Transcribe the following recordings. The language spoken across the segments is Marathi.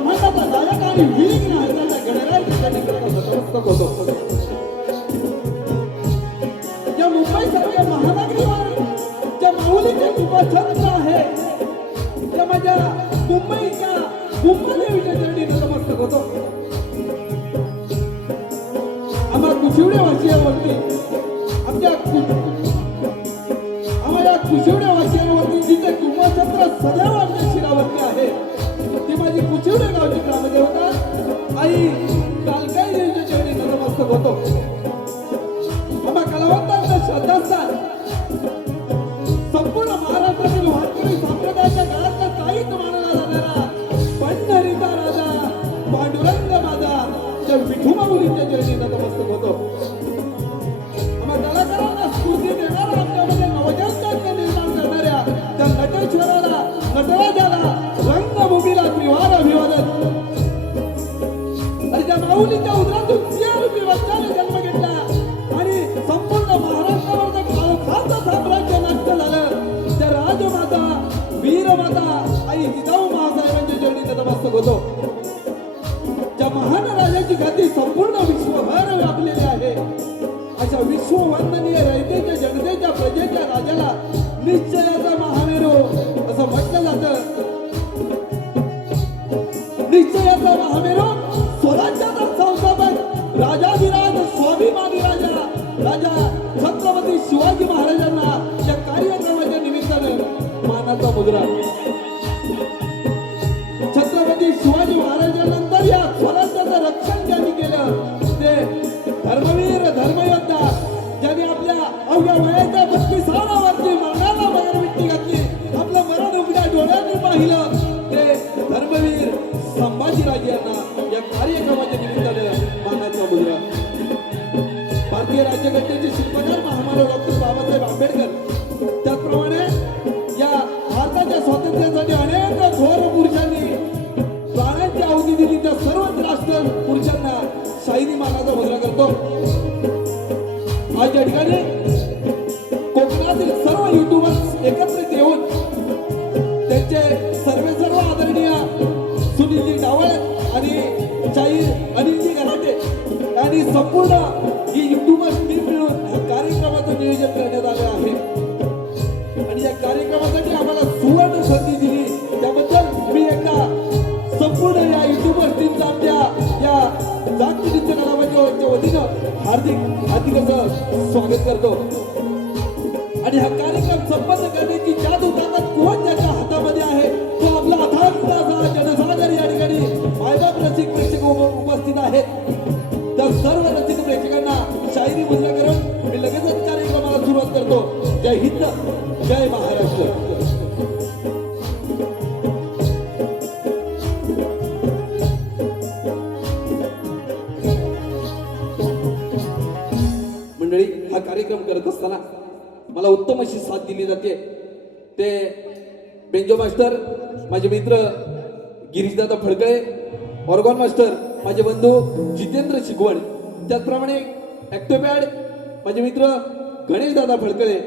ब्रह्मांडाचा नायक आणि विलीन असलेल्या गणरायाच्या निकटात नतमस्तक होतो. या मुंबईसारख्या महानगरीवर ज्या माऊलीचे कृपाछत्र आहे, त्या माझ्या मुंबईच्या मुंबईदेवीच्या चरणी नतमस्तक होतो. आम्हा कुशिवडे वासियांवरती आमच्या कुशिवडे वासियांवरती जिथे कृपाछत्र सदैव आमच्या शिरावरती आहे, ती माझी कुशिवडे गावची ग्रामदेवता आई कालकाई देवीच्या चरणी नतमस्तक होतो. आम्हा कलावंतांचं श्रद्धास्थान संपूर्ण महाराष्ट्रातील वारकरी संप्रदायाच्या गळ्यातला ताईत मानला जाणारा पंढरीचा राजा पांडुरंग माझा त्या विठू माऊलींच्या चरणी नतमस्तक होतो. आम्हा कलाकारांना स्फूर्ती देणारा, आमच्यामध्ये नवजात निर्माण करणाऱ्या त्या नटेश्वराला, नटराजाला, रंगभूमीला त्रिवार अभिवादन. आणि त्या माऊलीच्या उदरातून सिंहरूपी वंशाने जन्म घेतला आणि संपूर्ण महाराष्ट्रावर खालचं साम्राज्य नष्ट झालं, त्या राजमाता, वीरमाता आई जिजाऊ महासाहेबांच्या चरणी नतमस्तक होतो. त्या महान राजाची ख्याती संपूर्ण विश्वभर व्यापलेली आहे. अशा विश्ववंदनीय रयतेच्या, जनतेच्या, प्रजेच्या राजाला निश्चयाचा महामेरू असं म्हटलं जातं. निश्चयाचा महामेरू, स्वराज्याचा संस्थापक, राजाधिराज, स्वाभिमानी राजा, राजा छत्रपती शिवाजी महाराजांना या कार्यक्रमाच्या निमित्तानं मानाचा मुद्रा. छत्रपती शिवाजी महाराजांनंतर या स्वराज्याचं रक्षण ज्यांनी केलं ते धर्मवीर, धर्मयोद्धा, ज्यांनी आपल्या अवघ्या वयाच्या 32व्या वर्षी मरणाला मगरमिट्टी घातली, आपलं मरण उघड्या डोळ्यांनी पाहिलं, ते धर्मवीर संभाजीराजे यांना या कार्यक्रमाच्या निमित्तानं मानाचा मुद्रा. भारतीय राज्यघटनेचे शिल्पकार महामानव डॉक्टर बाबासाहेब आंबेडकर, त्याचप्रमाणे या भारताच्या स्वातंत्र्यासाठी अनेक थोर पुरुषांनी प्राणांची आहुती दिली, त्या सर्वच राष्ट्र पुरुषांना शाहिरी मानाचा मुद्रा करतो. आज या ठिकाणी कोकणातील सर्व युट्यूबर्स एकत्रित येऊन त्यांचे सर्व आदरणीय सुनीलजी डावळ आणि शाहीर अनिलजी गलाटे आणि संपूर्ण ही युट्यूबर्स टीम मिळून या कार्यक्रमाचं नियोजन करण्यात आले आहे. आणि या कार्यक्रमासाठी आम्हाला सुवर्ण संधी दिली, त्याबद्दल मी एकदा संपूर्ण या युट्यूबर्स टीमचा आमच्या या जागतिक नृत्य कलावंतांच्या वतीनं हार्दिक असं स्वागत करतो. आणि हा कार्यक्रम संपन्न करण्याची जादू ताकद कोण ज्याच्या हातामध्ये आहे, तो आपला अथांग असा जनसागर या ठिकाणी मायबाप रसिक प्रेक्षक उपस्थित आहेत. त्या सर्व रसिक प्रेक्षकांना शाहिरी मुद्रा करून मी लगेचच कार्यक्रमाला सुरुवात करतो. जय हिंद, जय महाराष्ट्र. मंडळी, हा कार्यक्रम करत असताना मला उत्तम अशी साथ दिली जाते. ते बेंजो मास्टर माझे मित्र गिरीशदादा फडकळे, ऑर्गॉन मास्टर माझे बंधू जितेंद्र शिकवण, त्याचप्रमाणे ॲक्टोपॅड माझे मित्र गणेशदादा फडकळे,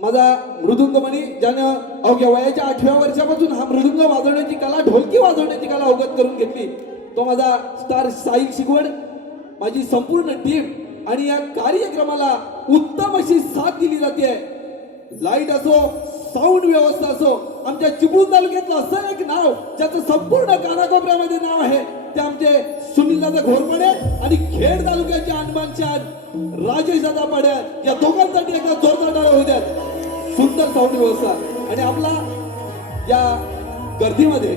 माझा मृदुंगमणी ज्यानं अवघ्या वयाच्या 8व्या वर्षापासून हा मृदुंग वाजवण्याची कला, ढोलकी वाजवण्याची कला अवगत करून घेतली, तो माझा स्टार साहिल शिकवण, माझी संपूर्ण टीम. आणि या कार्यक्रमाला उत्तम अशी साथ दिली जाते. लाईट असो, साऊंड व्यवस्था असो, आमच्या चिपळूण तालुक्यातलं असं एक नाव ज्याचं संपूर्ण कानाकोपऱ्यामध्ये नाव आहे, ते आमचे सुनीलदादा घोरपडे आणि खेड तालुक्याचे अनबानशान राजेशदादा पड्याळ, या दोघांसाठी एका जोरदार टाळ्या होऊ द्यात. सुंदर साऊंड व्यवस्था. आणि आपला या गर्दीमध्ये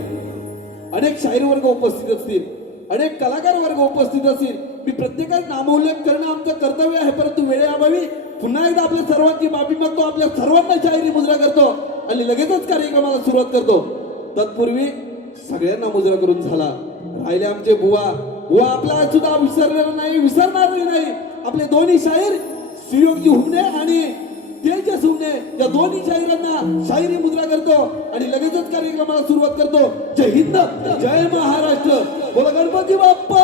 अनेक शाहीर वर्ग उपस्थित असतील, अनेक कलाकार वर्ग उपस्थित असतील. मी प्रत्येकाचा नामोल्लेख करणं आमचं कर्तव्य आहे, परंतु वेळेअभावी पुन्हा एकदा आपल्या सर्वांची माफी मागतो, आपल्या सर्वांना शाहिरी मुद्रा करतो आणि लगेचच कार्यक्रमाला सुरुवात करतो. तत्पूर्वी सगळ्यांना मुद्रा करून झाला. राहिले आमचे बुवा आपला सुद्धा विसरणार नाही. आपले दोन्ही शाहीर सुयोगजी हुमणे आणि तेजस हुमणे या दोन्ही शाहिरांना शाहिरी मुद्रा करतो आणि लगेचच कार्यक्रमाला सुरुवात करतो. जय हिंद, जय महाराष्ट्र. बोला गणपती बाप्पा.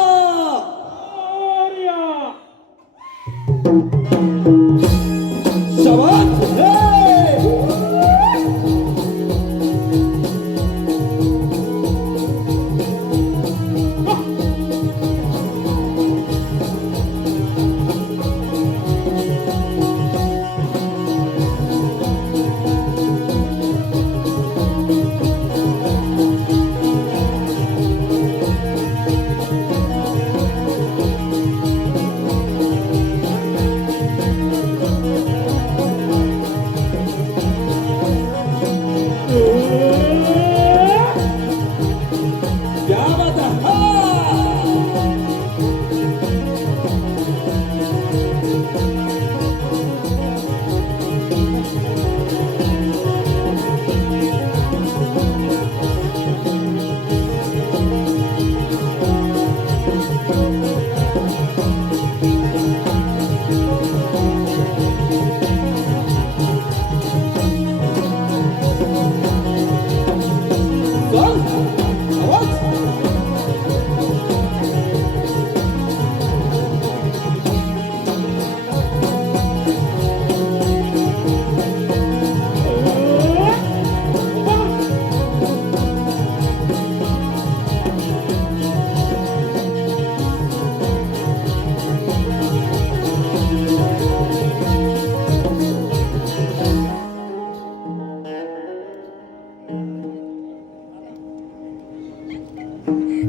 या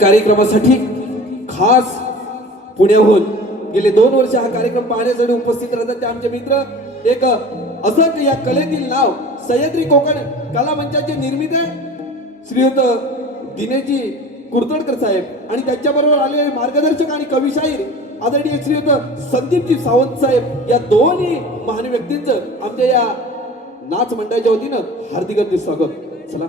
कार्यक्रमासाठी खास पुण्याहून गेले 2 वर्ष हा कार्यक्रम पाहण्यासाठी उपस्थित राहतात ते आमचे मित्र एक असं या कलेतील नाव सह्याद्री कोकण कला मंचाचे निर्मिती श्रीयुत दिनेशजी कुर्तडकर साहेब आणि त्यांच्याबरोबर आलेले मार्गदर्शक आणि कविशाहीर आदरणीय श्रीयुत संदीपजी सावंत साहेब या दोन्ही महान व्यक्तींचं आमच्या या नाच मंडळाच्या वतीनं हार्दिक स्वागत. चला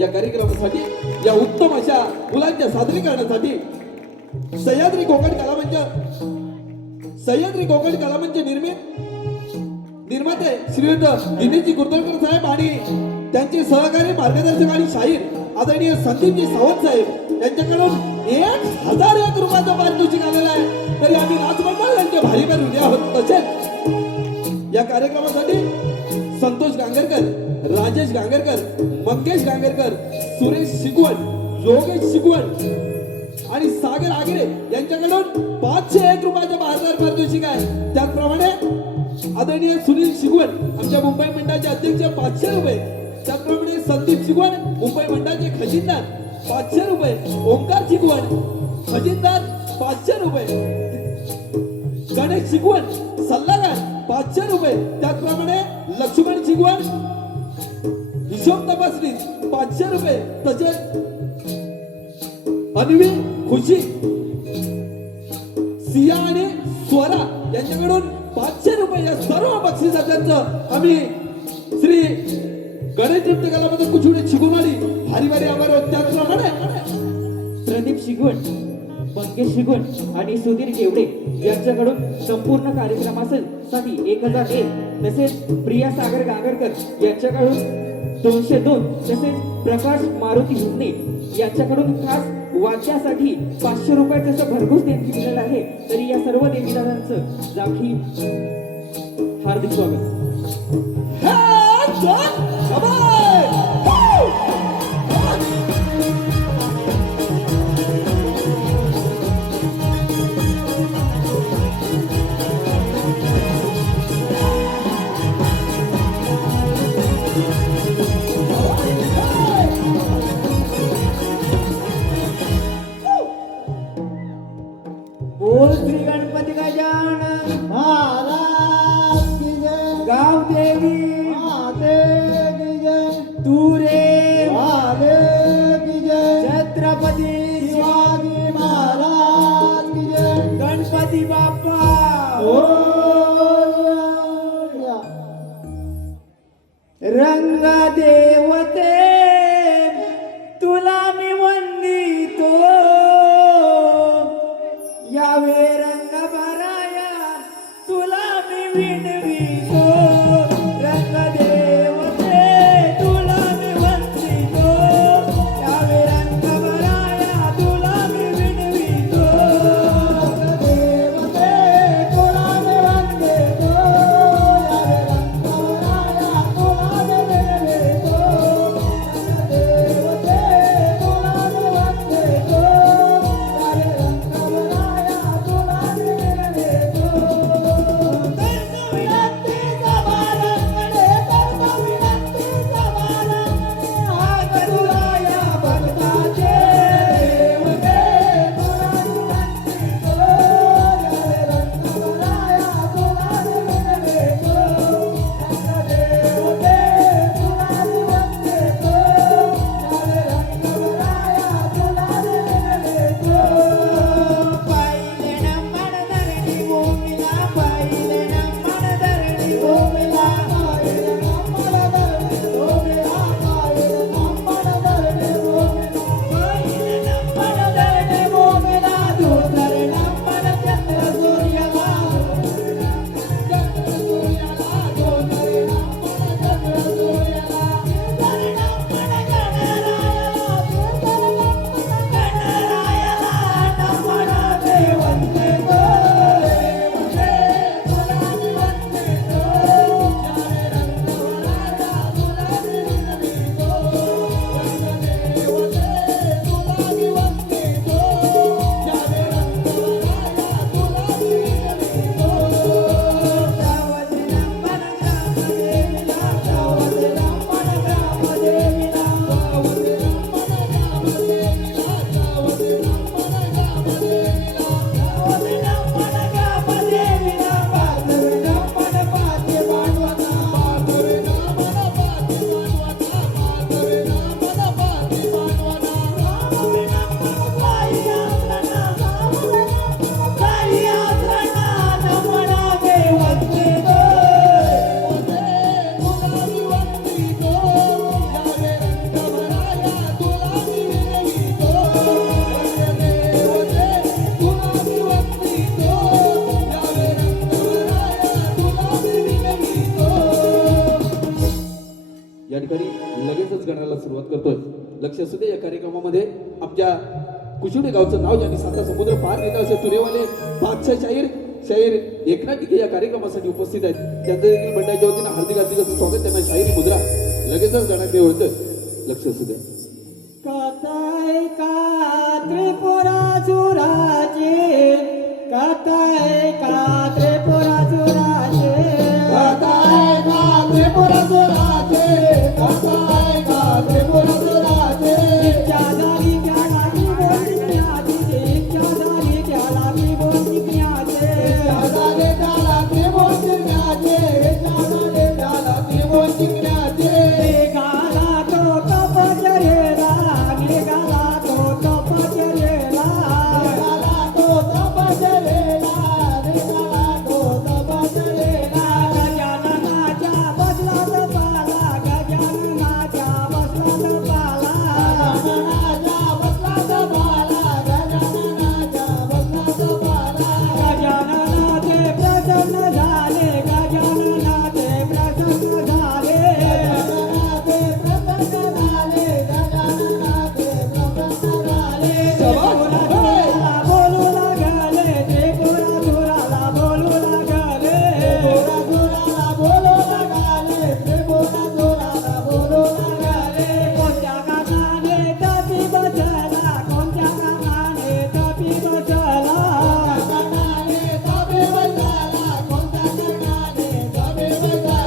या कार्यक्रमासाठी या उत्तम अशा मुलांच्या सादरीकरणासाठी सह्याद्री कोकण कला मंच निर्माते श्रीयुत दिनेशजी कुर्दळकर साहेब आणि त्यांचे सहकारी मार्गदर्शक आणि शाहीर आदरणीय संदीपजी सावंत साहेब यांच्याकडून 1001 रुपयाचं पारितोषिक आलेलं आहे. तरी आम्ही राजमंडळ यांचे भारी भारी ऋणी आहोत. तसेच या कार्यक्रमासाठी संतोष गांगरकर, राजेश गांगरकर, मंगेश गांगरकर, सुरेश शिकवण, योगेश शिकवण आणि सागर आगरे यांच्याकडून 501 रुपयाचं बहादर पारितोषिक आहे. त्याचप्रमाणे आदरणीय सुनील शिकवण आमच्या मुंबई मंडळाचे अध्यक्ष 500 रुपये. त्याचप्रमाणे संदीप शिकवण मुंबई मंडळाचे खजिनदार 500 रुपये. ओंकार शिकवण खजिनदार 500 रुपये. गणेश शिकवण सल्लागार 500 रुपये. त्याचप्रमाणे लक्ष्मण शिकवण हिशोब तपासणी 500 रुपये. तसेच अन्वी, खुशी, सिया आणि स्वरा यांच्याकडून 500 रुपये. या सर्व बक्षिसाचं आम्ही श्री गणेश नृत्य कलामध्ये कुचुडे शिकवणारी भारी भारी आभार आहोत. त्याचप्रमाणे प्रदीप शिगवण, मंगेश शिगवण आणि सुधीर केवडे यांच्याकडून संपूर्ण कार्यक्रमासाठी 1001. तसेच प्रिया सागर गांगरकर यांच्याकडून 202. तसेच प्रकाश मारुती हुंडे यांच्याकडून खास वाच्यासाठी 500 रुपयाचं असं भरघोस देणगी दिलेलं आहे. तरी या सर्व देणगीदारांचं जाखी हार्दिक स्वागत. बोल श्री गणपती गजानन महाराज की जय, गाव देवी माते की जय, तुरे वाले की जय, छत्रपती शिवाजी महाराज की जय, गणपती बाप्पा. बोल रंग देवते तुला मी वंदितो, यावे रंग भराया तुला मी विनवितो. रंग देवते तुला मी वंदितो, यावे रंग भराया तुला मी विनवितो. देवते तुला मी वंदितो, यावे रंग भराया तुला मी विनवितो. ठिकाणी लगेचच गणाला सुरुवात करतोय. लक्ष असू दे, या कार्यक्रमामध्ये आमच्या कुशिवडे गावचं नाव ज्यांनी साता समुद्र पार नेता असे तुरेवाले बादशाह शाहीर एकनाथ टिके या कार्यक्रमासाठी उपस्थित आहेत. त्यांचं देखील मंडळाच्या वतीनं हार्दिक असं स्वागत. त्यांना शाहिरी मुद्रा लगेचच गणाकडे ओळखतोय. लक्ष असू दे. कथाय का त्रिपुरासुराचे, कथाय का त्रिपुरासुराचे, कथाय का त्रिपुरासुराचे, कथाय का त्रिपुरासुराचे. इच्छा झाली त्याला की बोल शिकण्याची, इच्छा झाली त्याला की बोल शिकण्याचे, इच्छा झाली त्याला की बोल शिकण्याचे, इच्छा झाली त्याला की बोल शिकण्याचे. निघाला तो तपश्चर्येला, निघाला तो तपश्चर्येला, निघाला तो तपश्चर्येला, निघाला तो तपश्चर्येला. गजाननाच्या बसलात पाला, गजाननाच्या बसलात पाला, गजाननाच्या बसलात पाला, गजाननाच्या बसलात पाला. गजाननाचे प्रसन्न झाले, गजाननाचे प्रसन्न झाले, गजाननाचे प्रसन्न झाले, गजाननाचे प्रसन्न झाले. त्रिपुरासुराला बोलू लागले, त्रिपुरासुराला बोलू लागले, त्रिपुरासुराला बोलू लागले, त्रिपुरासुराला बोलू लागले. कोणत्या कानाने तपी बसला, कोणत्या कानाने तपी बसला, कानाने तपी बसला, कोणत्या कानाने तपी बसला.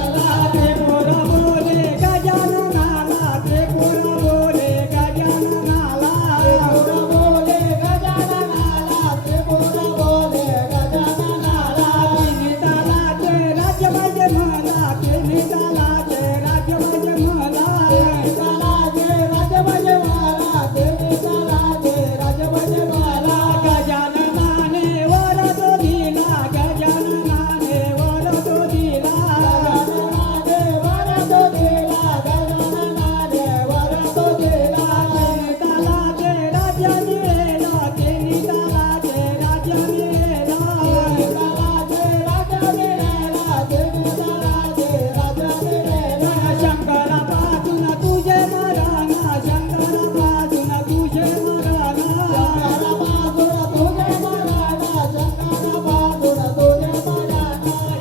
त्रिपुर बोले गजाननाला, त्रिपुर बोले गजाननाला, त्रिपुर बोले गजाननाला, त्रिपुर बोले गजाननाला. तिन्ही तालाचे राज्य माझे मला, तिन्ही तालाचे राज्य माझे मला, तिन्ही तालाचे राज्य माझे मला, तिन्ही तालाचे राज्य माझे मला. गजाननाने वर तो दिला, गजाननाने वर तो दिला, गजाननाने वर तो दिला, गजाननाने वर तो दिला. तिन्ही तालाचे राज्य मिळेला, तिन्ही तालाचे राज्य मिळेला, तिन्ही तालाचे राज्य मिळेला, तिन्ही तालाचे राज्य मिळेला. शंकरापासून तुझे मरणा, शंकरापासून तुझे मरणा, शंकरापासून तुझे मरणा, शंकरापासून तुझे मरणा.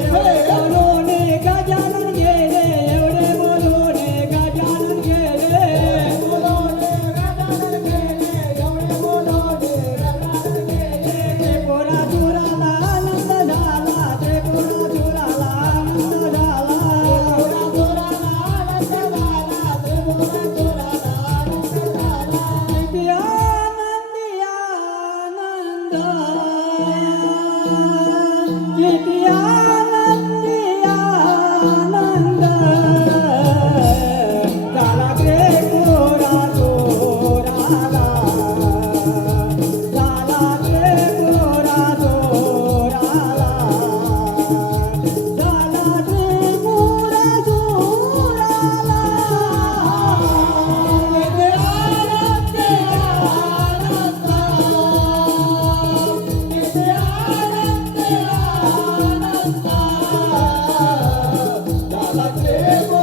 एवढे बोलून गजानन गेले, एवढे बोलून गजानन गेले, बोलून गजानन गेले, एवढे बोलून गजानन गेले. त्रिपुरासुराला आनंद झाला, त्रिपुरासुराला आनंद झाला, त्रिपुरासुराला आनंद झाला, त्रिपुरासुराला आनंद झाला. किती आनंदी आनंद, किती आनंदी आनंद झाला त्रिपुरासुराला, झाला त्रिपुरासुराला, झाला त्रिपुरासुराला. किती आनंदी आनंद, किती आनंदी आनंद झाला त्रिपुरासुराला.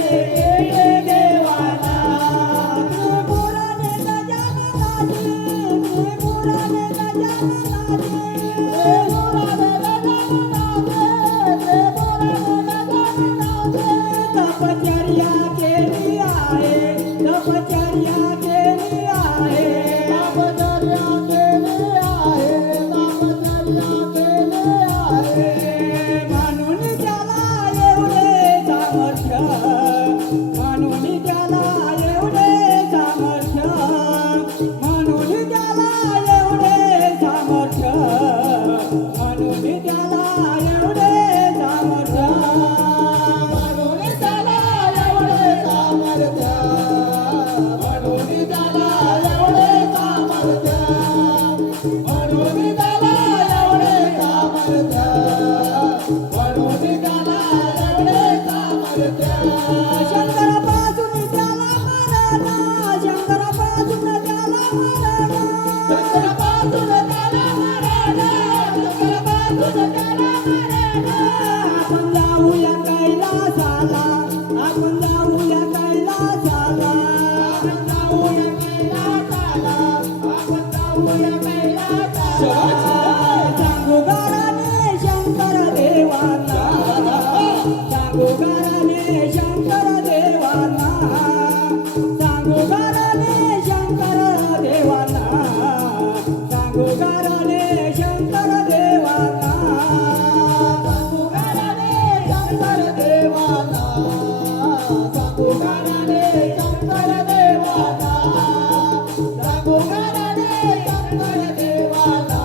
केले देवाला त्रिपुराने गजाननाची त्रिपुराने गजाननाची त्रिपुराने गजाननाची तपचर्या केली आहे तपचर्या केली आहे तपचर्या केली आहे तपचर्या केली आहे म्हणून त्याला एवढे सामर्थ्य म्हणून त्याला एवढे सामर्थ्य म्हणून त्याला एवढे सामर्थ्य म्हणून त्याला एवढे सामर्थ्य म्हणून त्याला एवढे सामर्थ्य म्हणून त्याला एवढे सामर्थ्य म्हणून त्याला एवढे सामर्थ्य म्हणून त्याला एवढे सामर्थ्य शंकरापासून त्याला मरण शंकरापासून त्याला मरण शंकरापासून त्याला मरण शंकरापासून त्याला मरण आपण जाऊया कैलासाला आपण जाऊया कैलासाला आपण जाऊया कैलासाला आपण जाऊया कैलासाला सांगू गाराने शंकर देवाला सांगू गाराने शंकर देवाला सांगू गाराने शंकर देवाला सांगू गाराने शंकर देवाला सांगू गाराने शंकर देवाला सांगू गाराने शंकर देवाला सांगू गाराने शंकर देवाला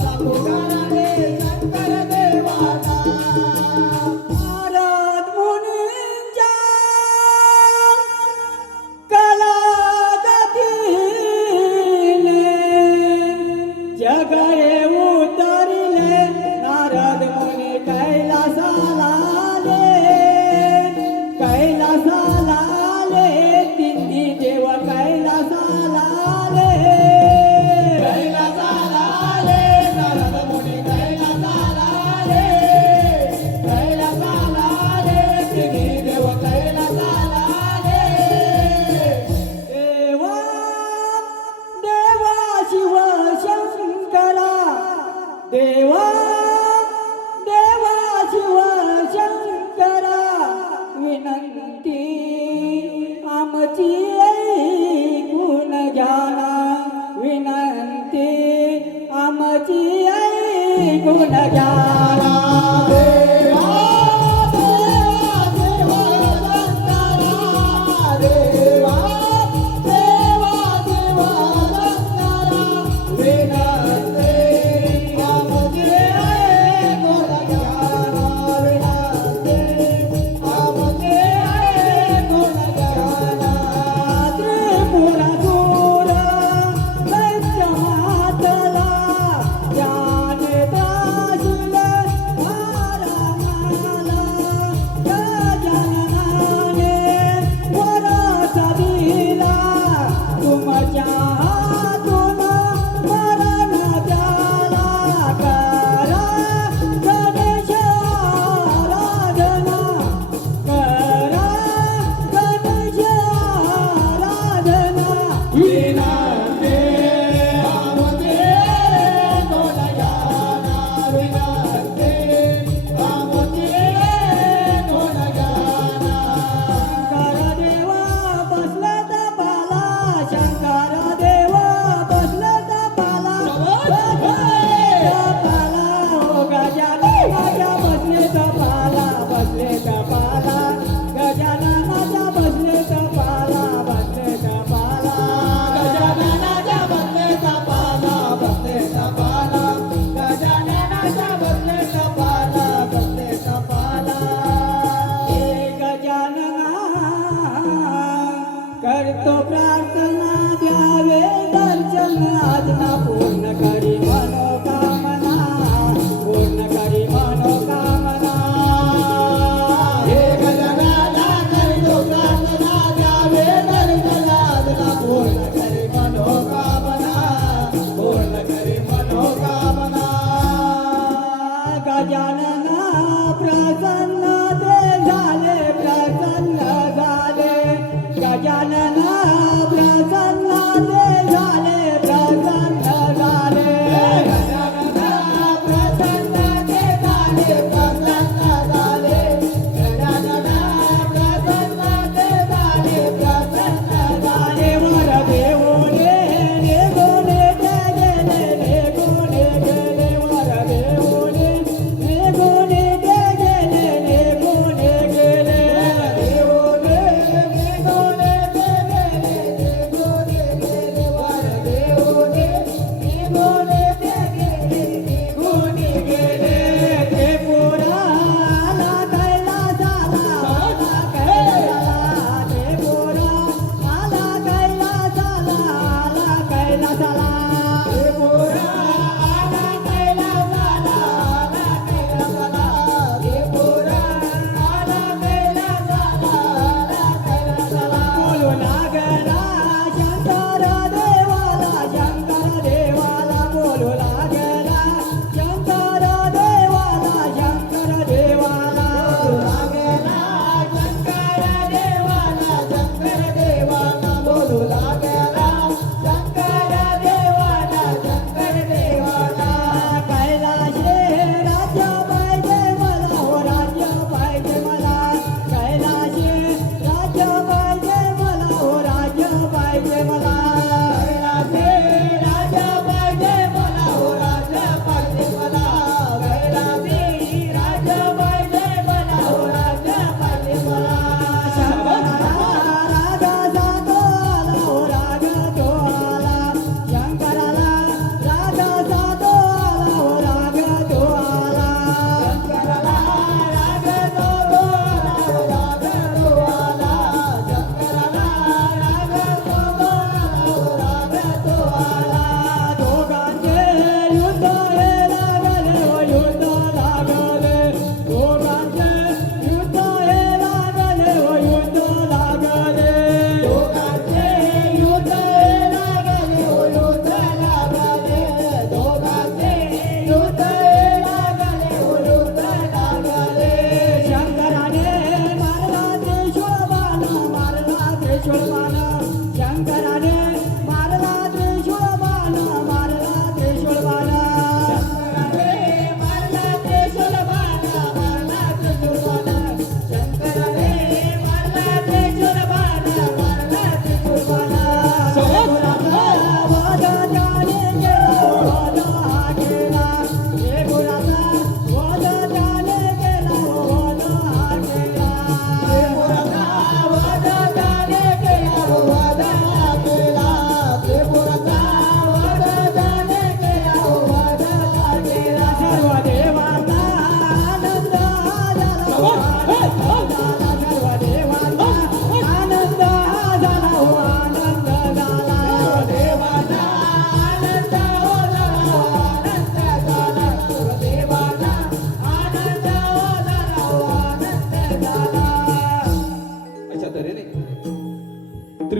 सांगू गाराने शंकर देवाला नारद मुनींच्या कलागतीने जगळे उतरिले नारद मुनी कैलासाला आले तिन्ही देव कैलासाला आले नारद मुनी कैलासाला आले तिन्ही देव कैलासाला आले देवा देवा शिव शंकरा देवा देवा शिव शंकरा विनंती आमची ऐकून घ्याना विनंती आमची ऐकून घ्याना देवा देवा देवा देवा देवा देवा विनंती आमची ऐकून घ्याना विनंती आमची ऐकून घ्याना त्रिपुरासुर दैत्य मातला ज्याने त्रासिल महाराणाला गजाननाने वरच दिला तुमच्या हातून मरण त्याला करा गणेश आराधना करा गणेश आराधना विनंती आमचे कोण जाना विनंती आमचे कोण जाना शंकर देवा बसला तपाला शंकर देवा बसला तपाला तपाला ओ गजाननाच्या बसले तपाला बसले तपाला गजाननाच्या बसले तपाला बसले तपाला गजाननाच्या बसले तपाला बसले तपाला गजाननाच्या बसले तपाला बसले तपाला हे गजानना करतो प्रार्थना द्यावे दर्शन आज ना पूर्ण करी मनोकामना पूर्ण करी मनोकामना हे गजानना करतो प्रार्थना द्यावे दर्शन आज ना पूर्ण करी मनोकामना पूर्ण करी मनोकामना गजानना प्रसन्न ते झाले प्रसन्न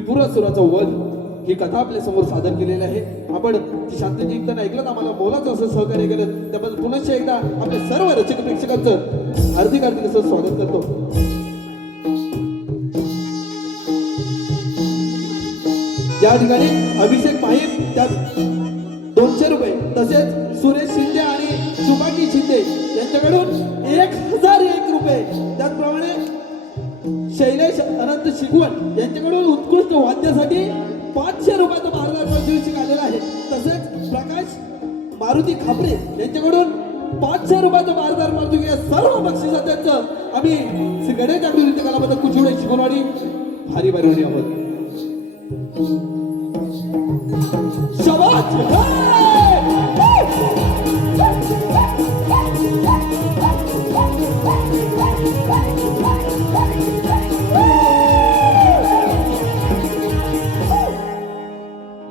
त्रिपुरासुराचा वध ही कथा आपल्या समोर सादर केलेली आहे. आपण ती शांती कीर्तन ऐकलं, आम्हाला मोलाचं असं सहकार्य केलं त्याबद्दल पुनश्च एकदा आपल्या सर्व रसिक प्रेक्षकांचं हार्दिक असं स्वागत करतो. या ठिकाणी अभिषेक माहीर त्या 200 रुपये, तसेच सुरेश शिंदे आणि सुभागी शिंदे यांच्याकडून 1001 रुपये, त्याचप्रमाणे शैलेश अनंत शिकवण यांच्याकडून उत्कृष्ट वाद्यासाठी 500 रुपयाचा भारदार पारितोषिक आलेला आहे. तसेच प्रकाश मारुती खापरे यांच्याकडून 500 रुपयाचं भारदार पारितोषिक, या सर्व बक्षिसात त्यांचं आम्ही श्री गणेश जागृती नृत्य कलाबद्दल कुचुडे शिकवणारी भारी भारी आहोत. शाबाश!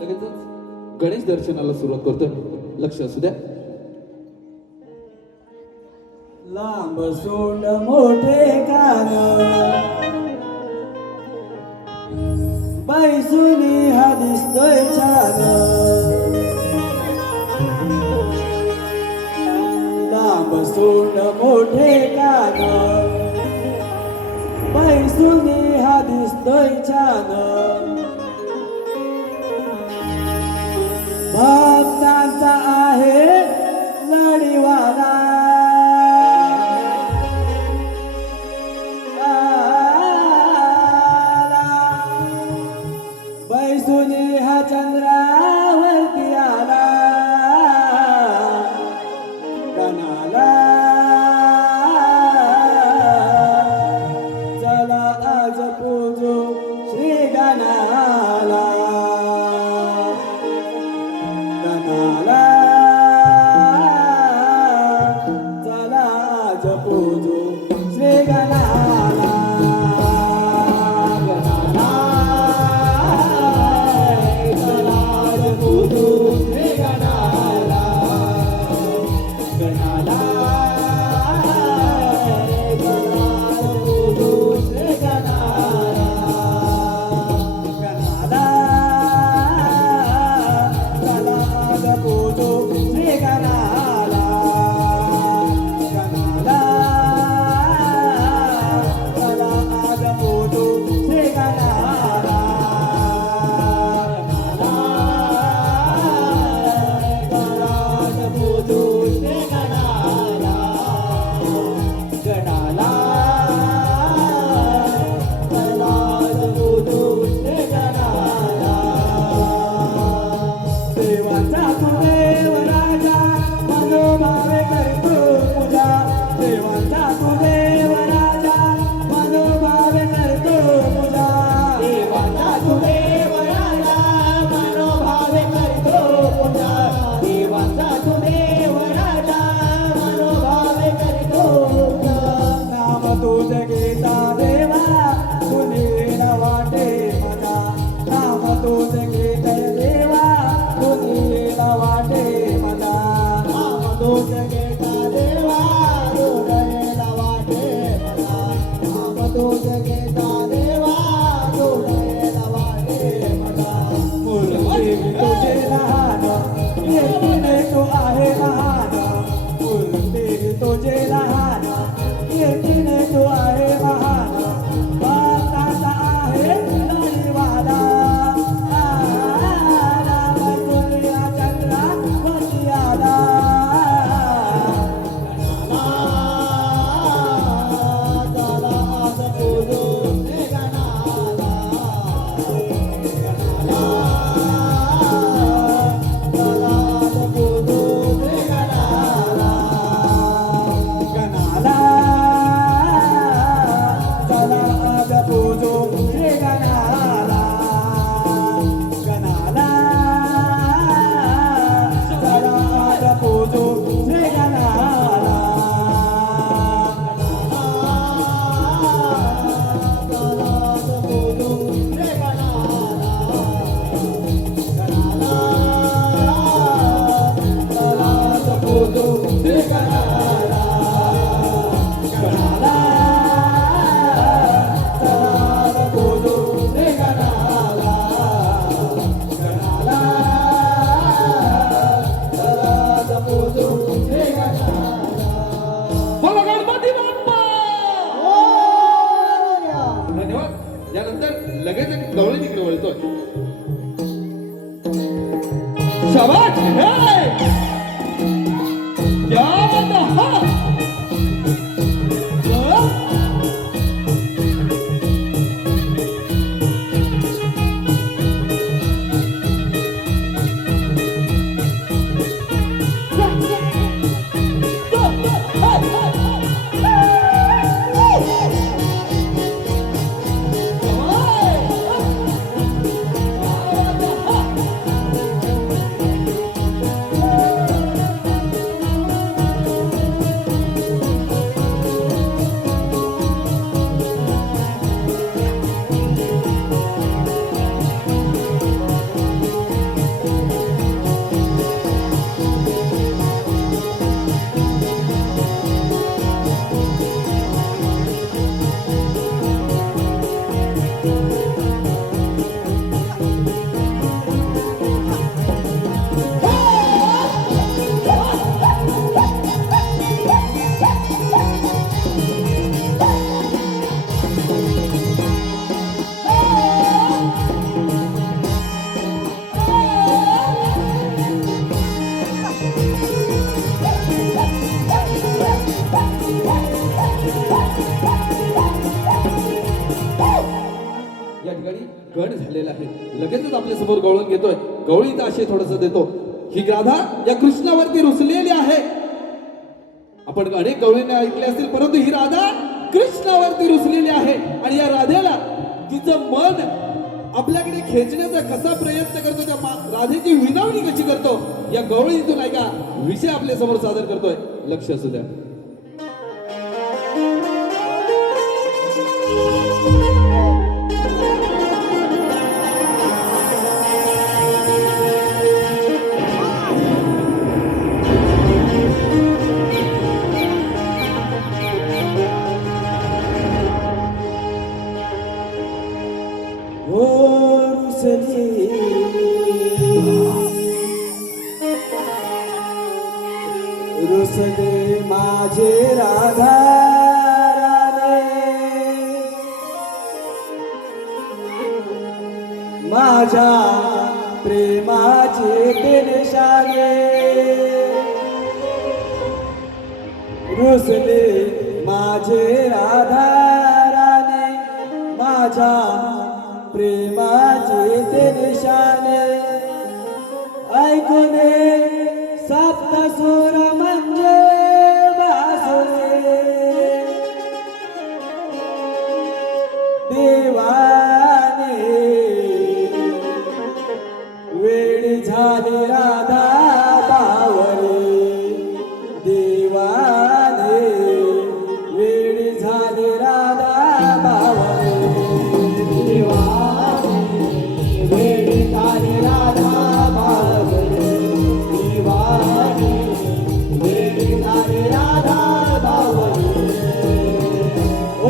लगेचच गणेश दर्शनाला सुरुवात करतोय. लक्ष असू द्या. लांब सोंड मोठे कान बैसुनी हा दिसतोय छान. लांब सोंड मोठे कान बैसुनी हा दिसतोय छान. भक्तांचा आहे लढीवाला. बैसुनी हा चंद्रावरती आला. गणाला चला आज पूजू श्री गणाला. गणाला धन्यवाद. यानंतर लगेच एक गवळी तिकडे वळतोय. शाबाश. हे! क्या बात है. हा! या ठिकाणी गण झालेला आहे. लगेचच आपल्या समोर गवळण घेतोय. गवळीचा आशय थोडस देतो. ही राधा या कृष्णावरती रुसलेली आहे. आपण अनेक गवळींना ऐकले असतील, परंतु ही राधा कृष्णावरती रुसलेली आहे. आणि या राधेला तिचं मन आपल्याकडे खेचण्याचा कसा प्रयत्न करतो, त्या राधेची विनवणी कशी करतो, या गवळीतून ऐका विषय आपल्या समोर सादर करतोय. लक्ष असू द्या. हो रुसली रुसले माझे राधा राणे, माझ्या प्रेमाचे ते निशाणे. रुसले माझे राधा राणे, माझ्या प्रेमाचे ते निशाणे. ऐकू दे सप्तसूर म्हणजे बासुरे, देवाने वेळी झाली राधा बावरे, देवाने वेळी झाली राधा बावरे.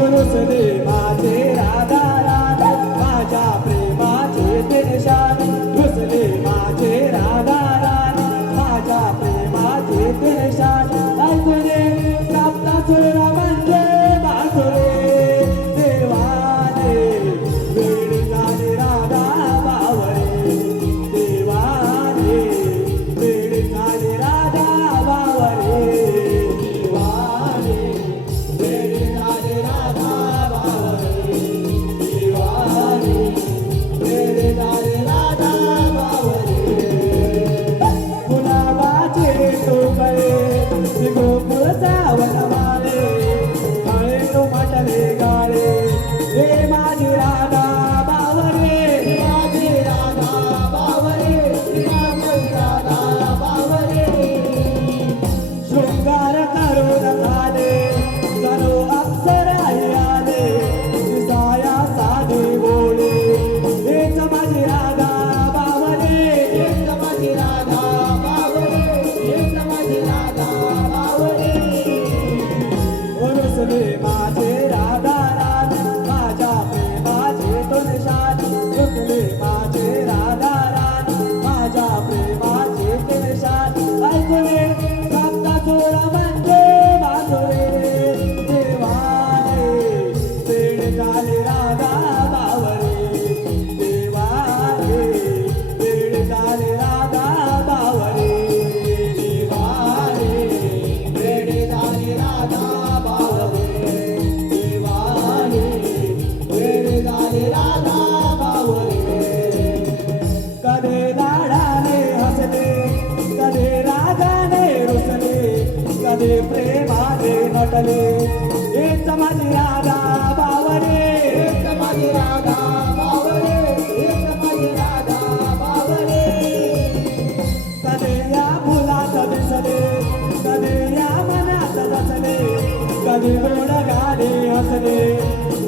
रुसले माझे राधा राधा, माझ्या प्रेमाचे ते निशाणे. रुसले माझे राधा राधा, माझ्या प्रेमाचे ते निशाणे. ऐकू दे सप्तसूर म्हणजे बासुरे, देवाने वेळी झाली राधा बावरे, देवाने वेळी झाली राधा बावरे, देवाने वेळी झाली राधा बावरे, देवाने वेळी झाली राधा बावरे. गुलाबाचे टोकळे गोकुळचा वनमाळे, काळे तो म्हटले गाळे, हे माझी राधा बावरे, माझी राधा बावरे, माझी राधा बावरे. शृंगार करून आले करो अप्सराई आले, दिसाया साधे बोले, हेच माझी राधा बावरे, हेच माझी राधा बावरे, हेच माझी राधा बावरे. रुसले माझे राधा राधा, माझ्या प्रेमाचे हसले हेच माझी राधा बावरे हेच माझी राधा बावरे हेच माझी राधा बावरे कधी या फुलात दिसले कधी या मनात बसले कधी गोड गाणे हसले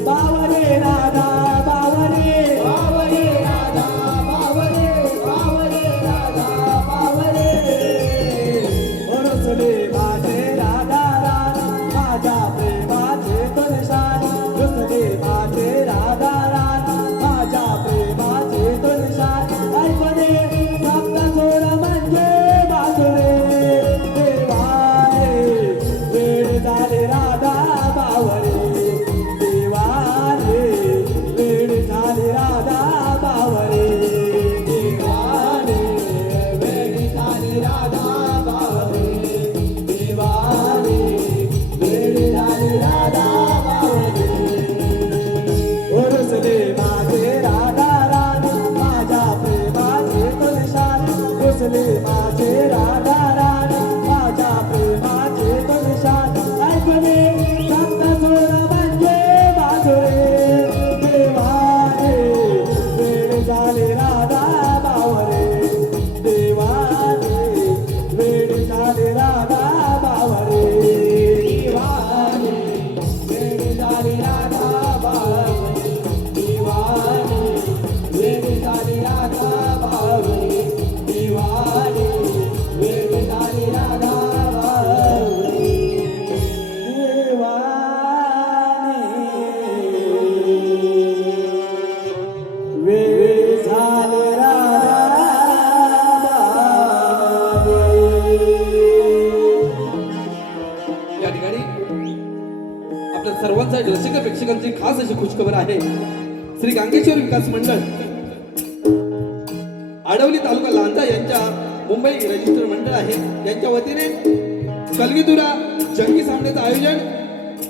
बावरे राधा बावरे बावरे राधा बावरे बावरे राधा बावरे रुसले माझे राधा राधा माझ्या प्रेमाचे तुलशान रुसले माझे राधा राधा माझ्या प्रेमाचे तुलशान ऐकणे सप्त सोड म्हणजे बाजूने देवाने वेळ झाले राधा बावरे देवाने वेळ झाले राधा बावरे देवाने वेळ झाली राधा बावरे देवाने वेळ झाली राधा बावरे रुसले माझे राधा राधा माझ्या प्रेमाचे तुलशान रुसले माझे राधा राधा माझ्या प्रेमाचे तुलशान ऐकणे सप्त सोड म्हणजे बाजूने देवाने वेळ झाले राधा बावरे देवाने वेळ झाले राधा बावरे देवाने वेळ झाली राधा बावरे देवाने वेळ झाली राधा बावरे देवाने वेळ झाली राधा बावरे देवाने वेळ झाली राधा या ठिकाणी आपल्या सर्वांसाठी रसिक प्रेक्षकांची खास अशी खुशखबर आहे. श्री गांगेश्वर विकास मंडळ आडवली तालुका लांजा यांच्या मुंबई रजिस्टर मंडळ आहे यांच्या वतीने कलगीतुरा जंगी सामन्याचं आयोजन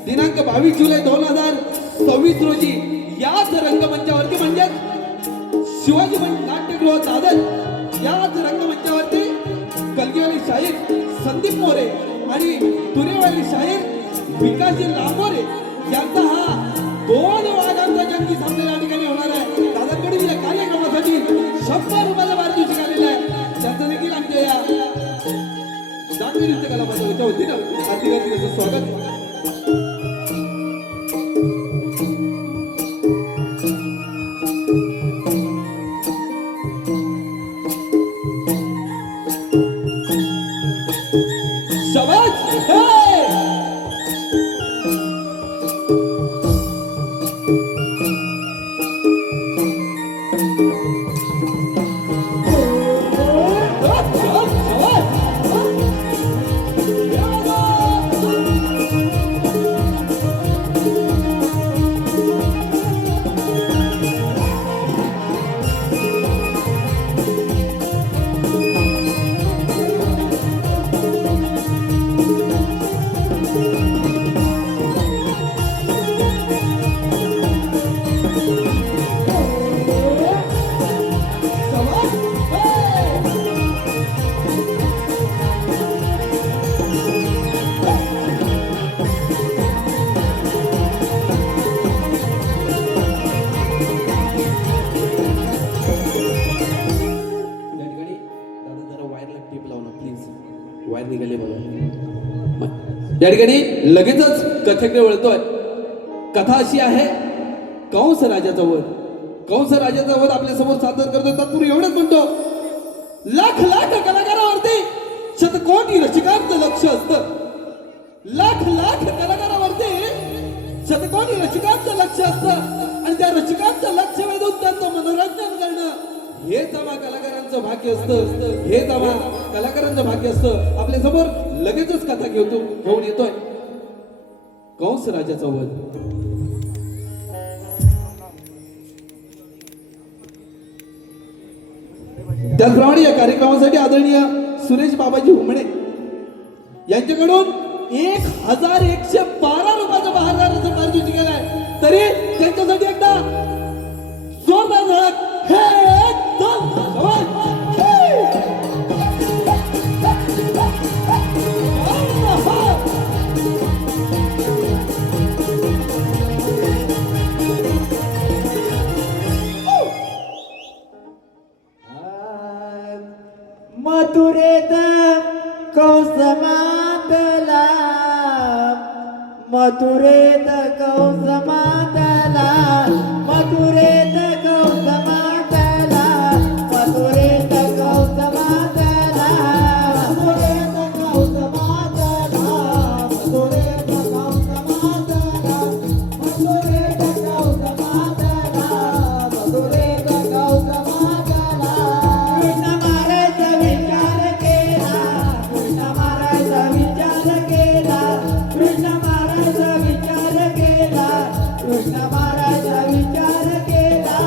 दिनांक 22 जुलै 2026 रोजी याच रंगमंचावरती म्हणजे शिवाजी नाट्यगृह दादर याच रंगमंचावरती कलगीवाली शाहीर संदीप मोरे आणि तुरेवाली शाहीर विकासजी लांबोरे यांचा हा 2 वाघांचा जंगी सामना या ठिकाणी होणार आहे. दादाकडून या कार्यक्रमासाठी 100 रुपयाचा पारितोषिक आलेला आहे. त्यांचं देखील आमच्या या जागतिक नृत्य कला मंडळाच्या वतीनं हार्दिक स्वागत. शाबाश! हे! वायर निघाले बघा. या ठिकाणी लगेचच कथेकडे वळतोय. कथा अशी आहे, कंस राजाचा वध. कंस राजाचा वध आपल्या समोर सादर करतो. तत्पूर्वी एवढंच म्हणतो, लाख लाख कलाकारावरती शतकोटी रसिकांचं लक्ष असतं. लाख लाख कलाकारावरती शतकोटी रसिकांचं लक्ष असतं आणि त्या रसिकांचं लक्ष वेधून त्यांचं मनोरंजन करणं हेच आम्हा कलाकारांचं भाग्य असतं. हेच आम्हा कलाकारांचं भाग्य असतं. आपल्या समोर लगेचच कथा घेऊन येतोय कंस राजाचा वध. त्याचप्रमाणे या कार्यक्रमासाठी आदरणीय सुरेश बाबाजी हुमणे यांच्याकडून 1112 रुपयाचं बहादाराचं पारितोषिक केलंय. तरी त्यांच्यासाठी एकदा जोरदार धडक. हे दोन मथुरेत कंस मातला मथुरेत कंस मातला मथुरेत कंस मातला मथुरेत कंस मातला मथुरेत कंस मातला मथुरेत कंस मातला मथुरेत कंस मातला मथुरेत कंस मातला कृष्ण मारायचा विचार केला कृष्ण मारायचा विचार केला कृष्ण मारायचा विचार केला कृष्ण मारायचा विचार केला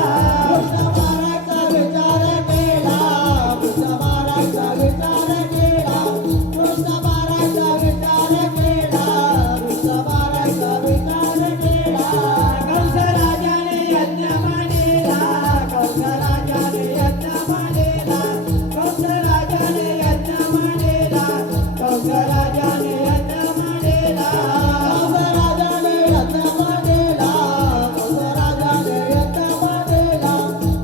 कृष्ण मारायचा विचार केला कृष्ण मारायचा विचार केला कृष्ण मारायचा विचार केला कृष्ण मारायचा विचार केला कंस राजाने यज्ञ मांडला कंस राजाने यज्ञ मांडला कंस राजाने यज्ञ मांडला कंस राजाने यज्ञ मांडला कंस राजाने यज्ञ मांडला कंस राजाने यज्ञ मांडला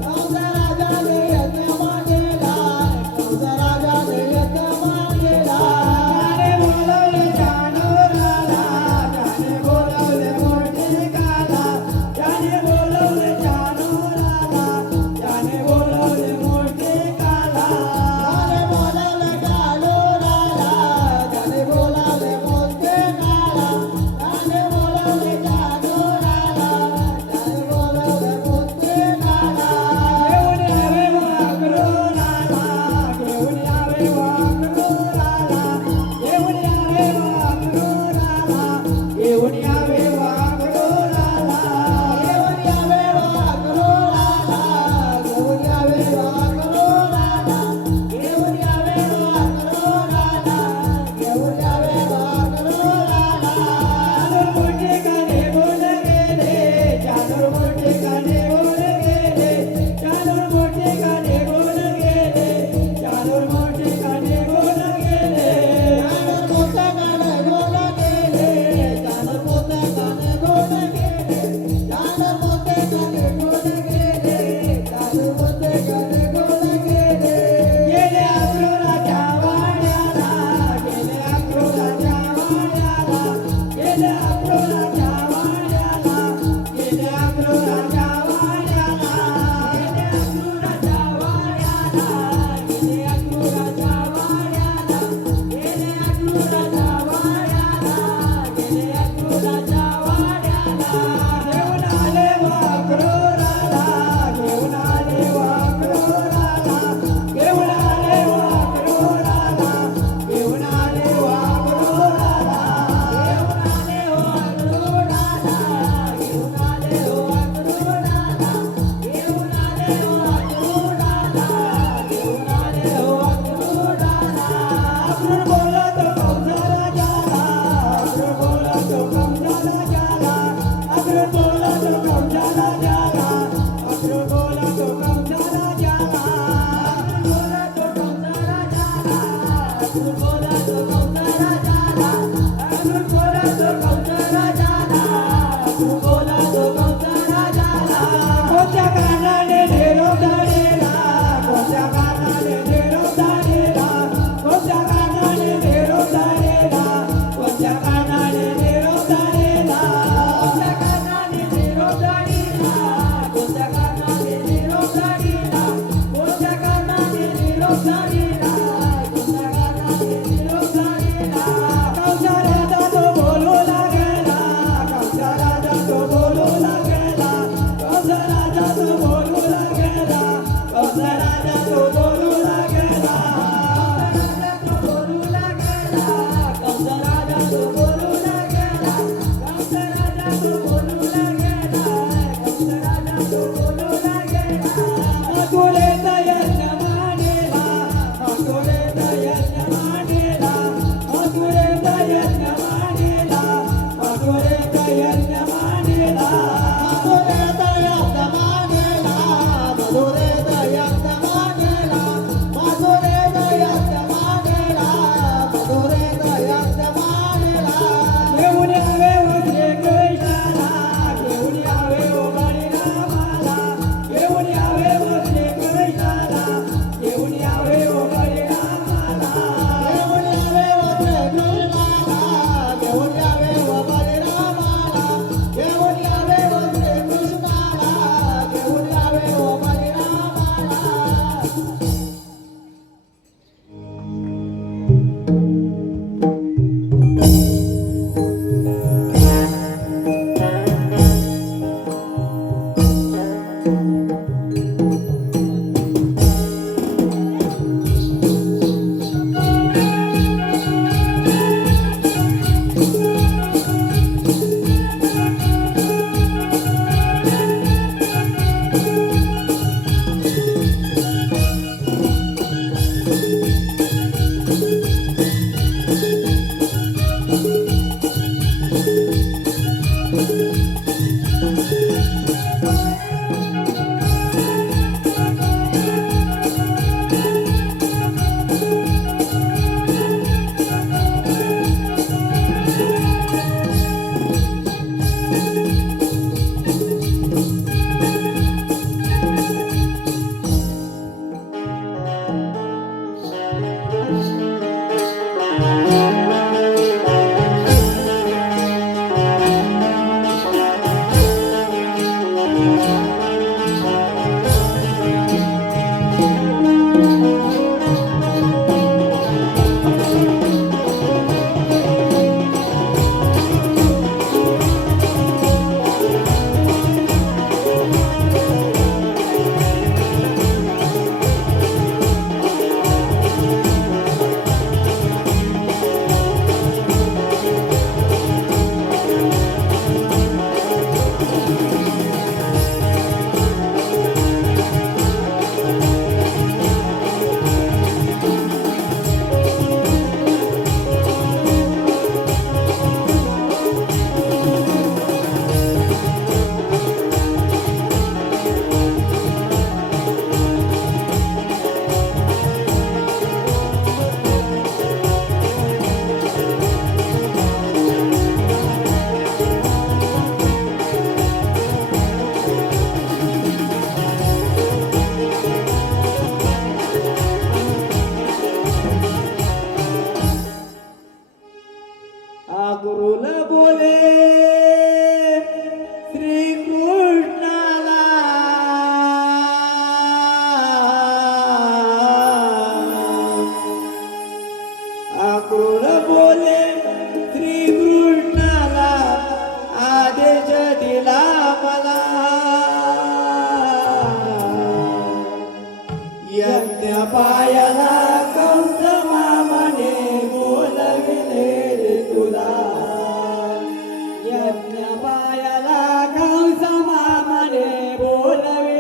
कंस राजाने यज्ञ मांडला कंस राजाने यज्ञ मांडला त्याने बोलवले जानोराला त्याने बोलवले मूर्तिकाला त्याने बोलवले जानोराला त्याने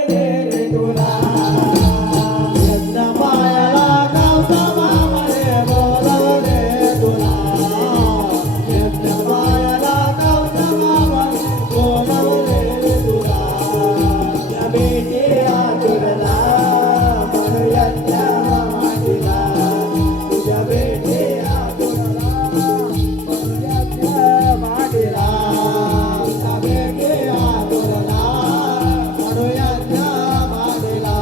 रे तुला यज्ञ मायाला गावचा मामा रे बोलवले तुला यज्ञ मायाला गावचा मामा बोलवले तुला या बेटे आतुरला म्हणू यज्ञ मामाला तुझ्या बेटे आतुरला म्हणू यज्ञ मामाला तुझ्या बेटे आतुरला म्हणू यज्ञ मामाला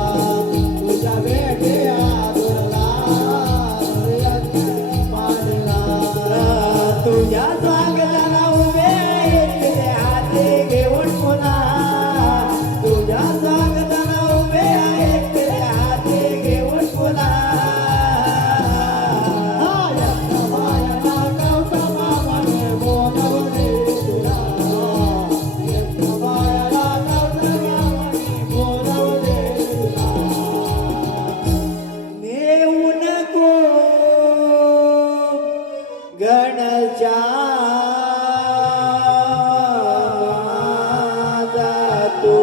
तुझ्या बेटे आतुरला म्हणू यज्ञ मामाला तुझ्या स्वागताला उभे एकटे हाती घेऊन पुन्हा तुझ्या स्वागताला उभे एकटे हाती घेऊन पुन्हा यज्ञ मायाला गावचा मामाने बोलवले तुला यज्ञ मायाला गावचा मामाने बोलवले तुला नेऊ नको गणच्या जातो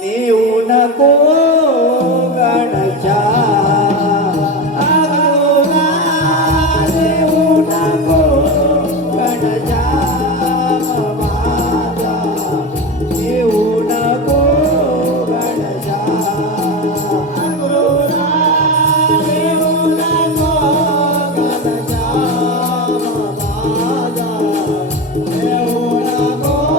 नेऊ नको गणच्या आगोला नेऊ नको गणच्या माझा नेऊ नको गणच्या आगोला नेऊ नको गणच्या माझा नेऊ नको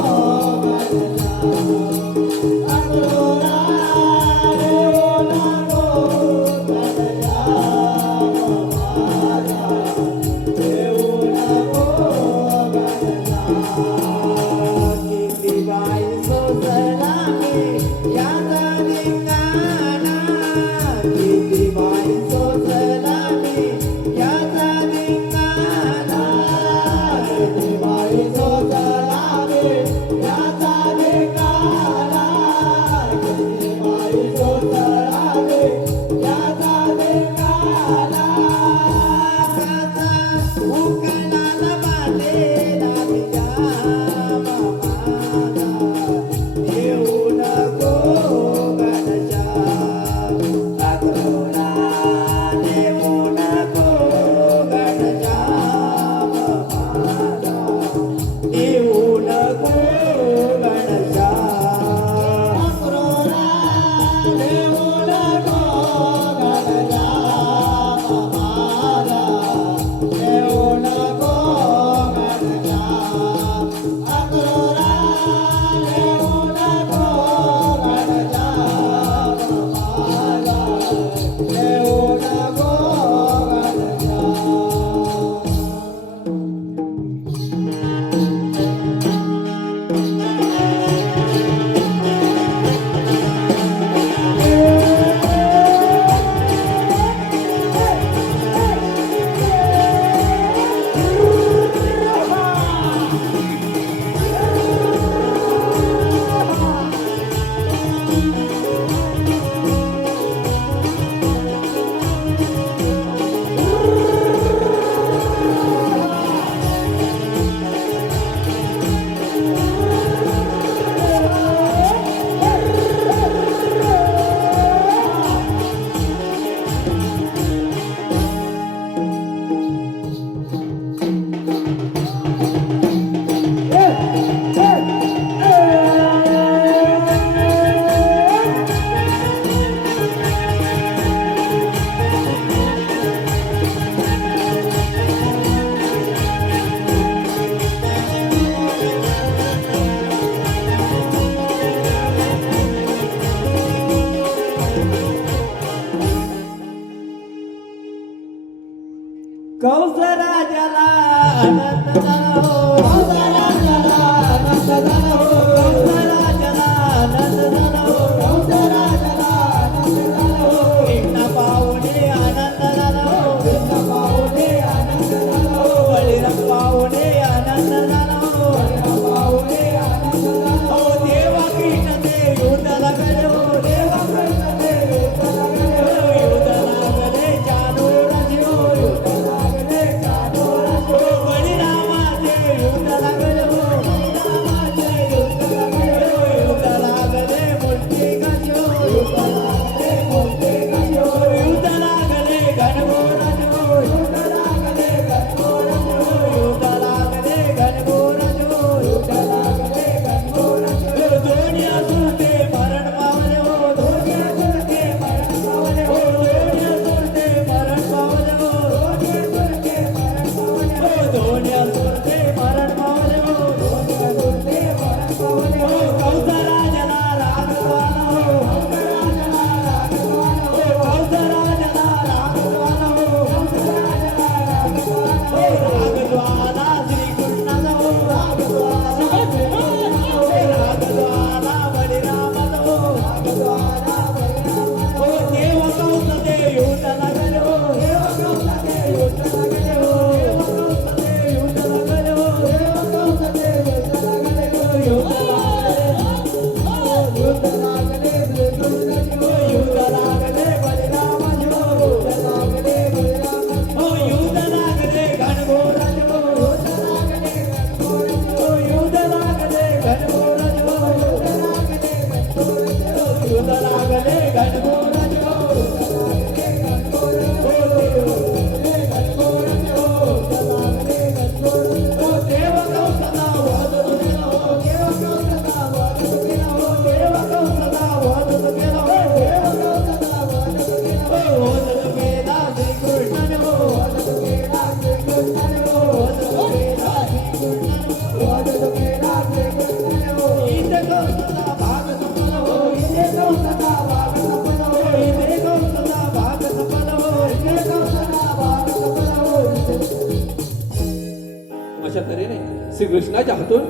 श्रीकृष्णाच्या हातून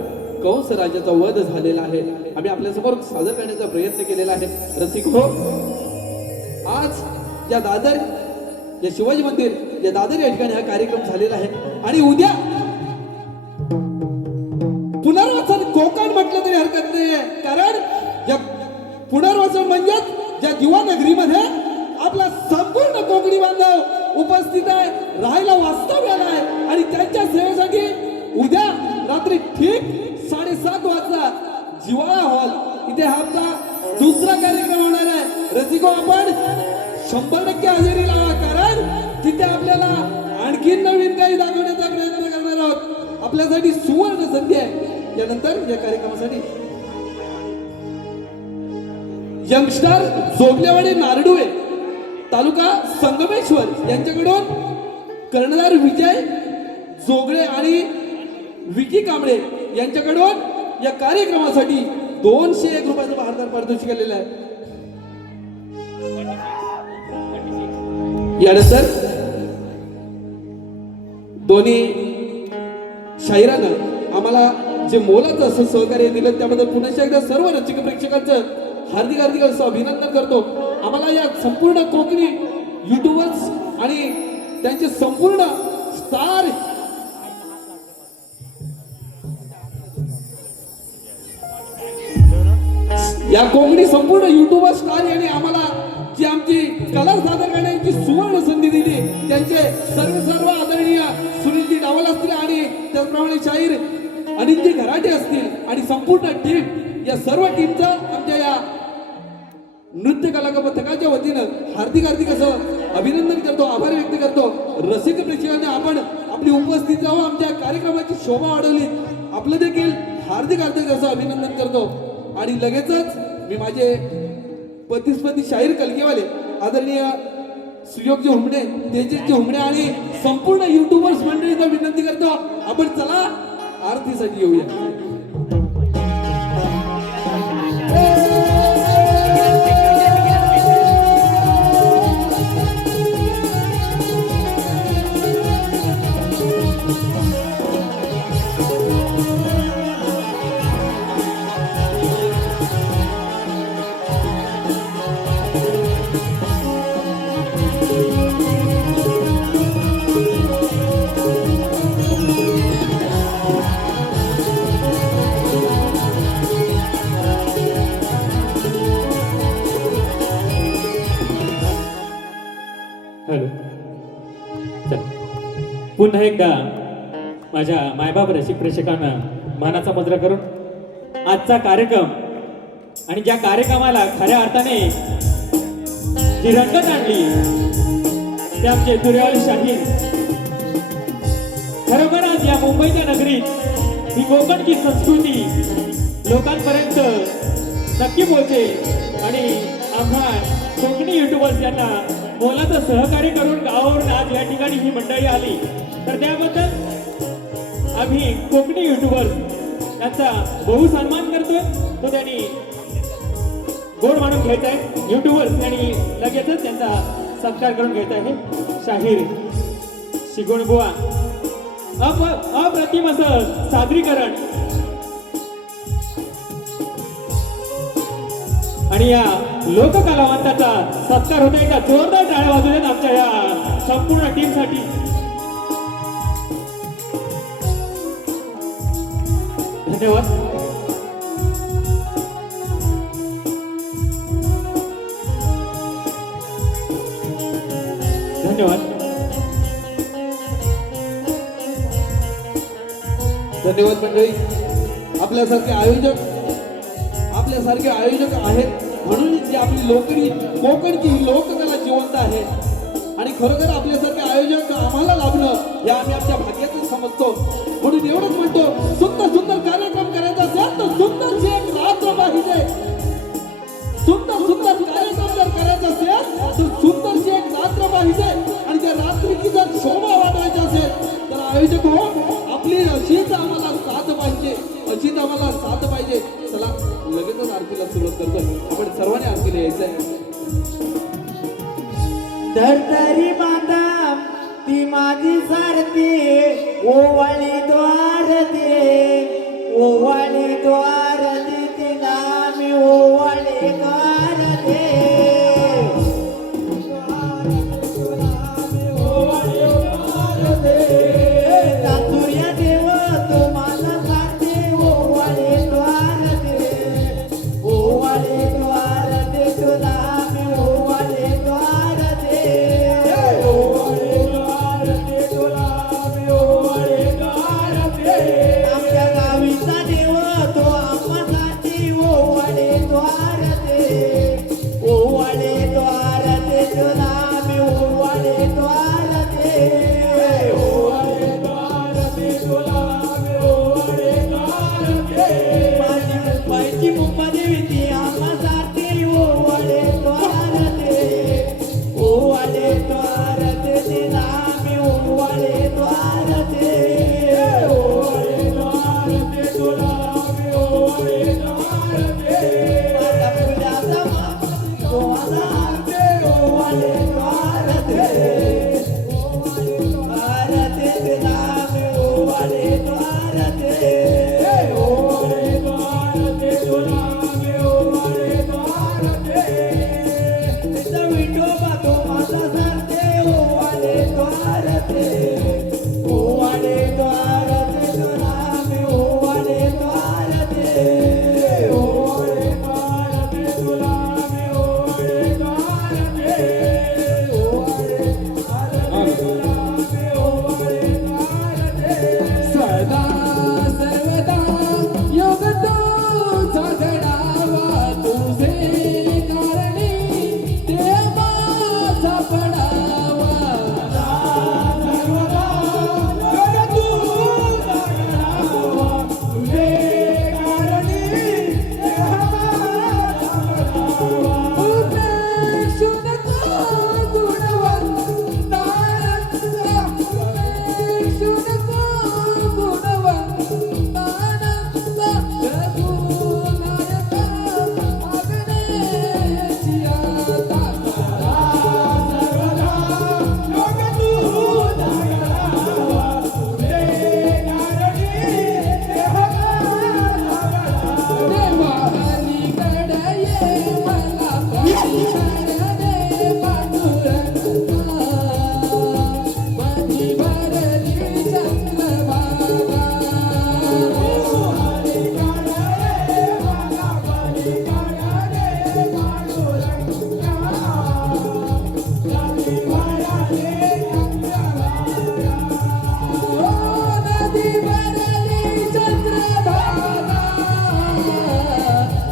कंस राजाचा वध झालेला आहे. आम्ही आपल्यासमोर सादर करण्याचा प्रयत्न केलेला आहे. रसिक हो, आज या दादर या शिवाजी मंदिर या दादर या ठिकाणी हा कार्यक्रम झालेला आहे आणि उद्या पुनर्वसन कोकण म्हटलं तरी हरकत नाहीये. कारण या पुनर्वसन म्हणजे ज्या दिवा नगरीमध्ये आपला संपूर्ण कोकणी बांधव उपस्थित आहे, राहायला वास्तव्याला आहे आणि त्यांच्या सेवेसाठी उद्या रात्री ठीक 7:30 वाजता जिवाळा हॉल इथे हा आपला दुसरा कार्यक्रम होणार आहे. रसिको, आपण 100% हजेरी लावा, कारण तिथे आपल्याला आणखी नवीन काही दाखवण्याचा प्रयत्न करणार आहोत. आपल्यासाठी सुवर्ण संधी आहे. यानंतर या कार्यक्रमासाठी यंगस्टर जोगलेवाडी नारडुळे तालुका संगमेश्वर यांच्याकडून कर्णधार विजय जोगळे आणि विकी कांबळे यांच्याकडून या कार्यक्रमासाठी 201 रुपयाचं भारतात पारितोषिक आलेलं आहे. यानंतर दोन्ही शाहिरानं आम्हाला जे मोलाचं असं सहकार्य दिलं त्याबद्दल पुन्हा एकदा सर्व रसिक प्रेक्षकांचं हार्दिक हार्दिक असं अभिनंदन करतो. आम्हाला या संपूर्ण कोकणी युट्यूबर्स आणि त्यांचे संपूर्ण स्टार या कोकणी संपूर्ण युट्यूबर स्टार यांनी आम्हाला जी आमची कला सादर करण्याची सुवर्ण संधी दिली, त्यांचे सर्व आदरणीय सुनीलजी डावल असतील आणि त्याचप्रमाणे शाहीर अनिलजी घराटे असतील आणि संपूर्ण टीम, या सर्व टीमचं आमच्या या नृत्य कलाकार पथकाच्या वतीनं हार्दिक हार्दिक असं अभिनंदन करतो, आभार व्यक्त करतो. रसिक प्रेक्षकांनी आपण आपली उपस्थिती जाऊन आमच्या कार्यक्रमाची शोभा वाढवली, आपलं देखील हार्दिक हार्दिक असं अभिनंदन करतो. आणि लगेचच मी माझे प्रतिस्पर्धी शाहीर कलगीवाले आदरणीय सुयोगजी हुमणे, तेजसजी हुमणे आणि संपूर्ण युट्यूबर्स मंडळींना विनंती करतो, आपण चला आरतीसाठी येऊया. हॅलो, चल पुन्हा एकदा माझ्या मायबाप रसिक प्रेक्षकांना मानाचा मुद्रा करून आजचा कार्यक्रम आणि ज्या कार्यक्रमाला खऱ्या अर्थाने जी रंगत आणली ते आमचे तुरेवाले शाहीर. खरोखर आज या मुंबईच्या नगरीत ही कोकणची संस्कृती लोकांपर्यंत नक्की पोहोचेल आणि आम्हा कोकणी युट्यूबर्स यांना मोलाचं सहकार्य करून गावावरून आज या ठिकाणी ही मंडळी आली, तर त्याबद्दल आम्ही कोकणी युट्यूबर्स यांचा बहु सन्मान करतोय. तो त्यांनी गोड मानून घ्यायचा आहे. युट्यूबर्स यांनी लगेचच त्यांचा सत्कार करून घ्यायचा आहे. शाहीर शिगुणबुवा अप्रतिम असं सादरीकरण आणि या लोककलावंताचा सत्कार होता. एकदा जोरदार टाळ्या वाजवल्यात आमच्या या संपूर्ण टीमसाठी. धन्यवाद. धन्यवाद. धन्यवाद मंडळी. आपल्यासारखे आयोजक आहेत म्हणून जी आपली कोकणची ही लोककला जिवंत आहे आणि खरोखर आपल्यासारखे आयोजक आम्हाला लाभणं हे आम्ही आमच्या भाग्यातच समजतो. म्हणून एवढंच म्हणतो, सुंदर कार्यक्रम करायचा असेल तर सुंदरशी एक रात्र पाहिजे. सुंदर कार्यक्रम जर करायचा असेल तर सुंदरशी एक रात्र पाहिजे आणि त्या रात्रीची जर शोभा वाढवायची असेल तर आयोजक हो, आपली अशीच आम्हाला साथ पाहिजे. चला लगेचच आरतीला सुरुवात करतो. आपण सर्वांनी आरतीला यायचंय. धरतरी बांधा ती माझी सारथी ओवाळी द्वार दे ओवाळी द्वार दे तिला मी ओवाळी द्वार दे चातुर्य देव तो माझा सारथी ओवाळी द्वार दे ओवाळी द्वार दे तुला मी ओवाळी द्वार दे आमच्या गावीचा देव तो आम्हासाठी ओवाळे द्वार दे ओवाळे द्वार दे तुला मी ओवाळे द्वार दे माझी मुंबईची मुंबई देवी ती आम्हासाठी ओवाळे द्वार दे ओवाळे द्वार दे तिला मी ओवाळे द्वार दे माझा पूजाचा मान तो मला दे ओवाळे द्वार दे द्वार दे तिला मी ओवाळे द्वार दे तिचा विठोबा तो माझा सारथे ओवाळे द्वार दे ओवाळे द्वार दे तुला मी ओवाळे द्वार दे सदा सर्वदा योग तुझा घडावा तुझे कारणी देवाचा पडावा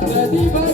नदी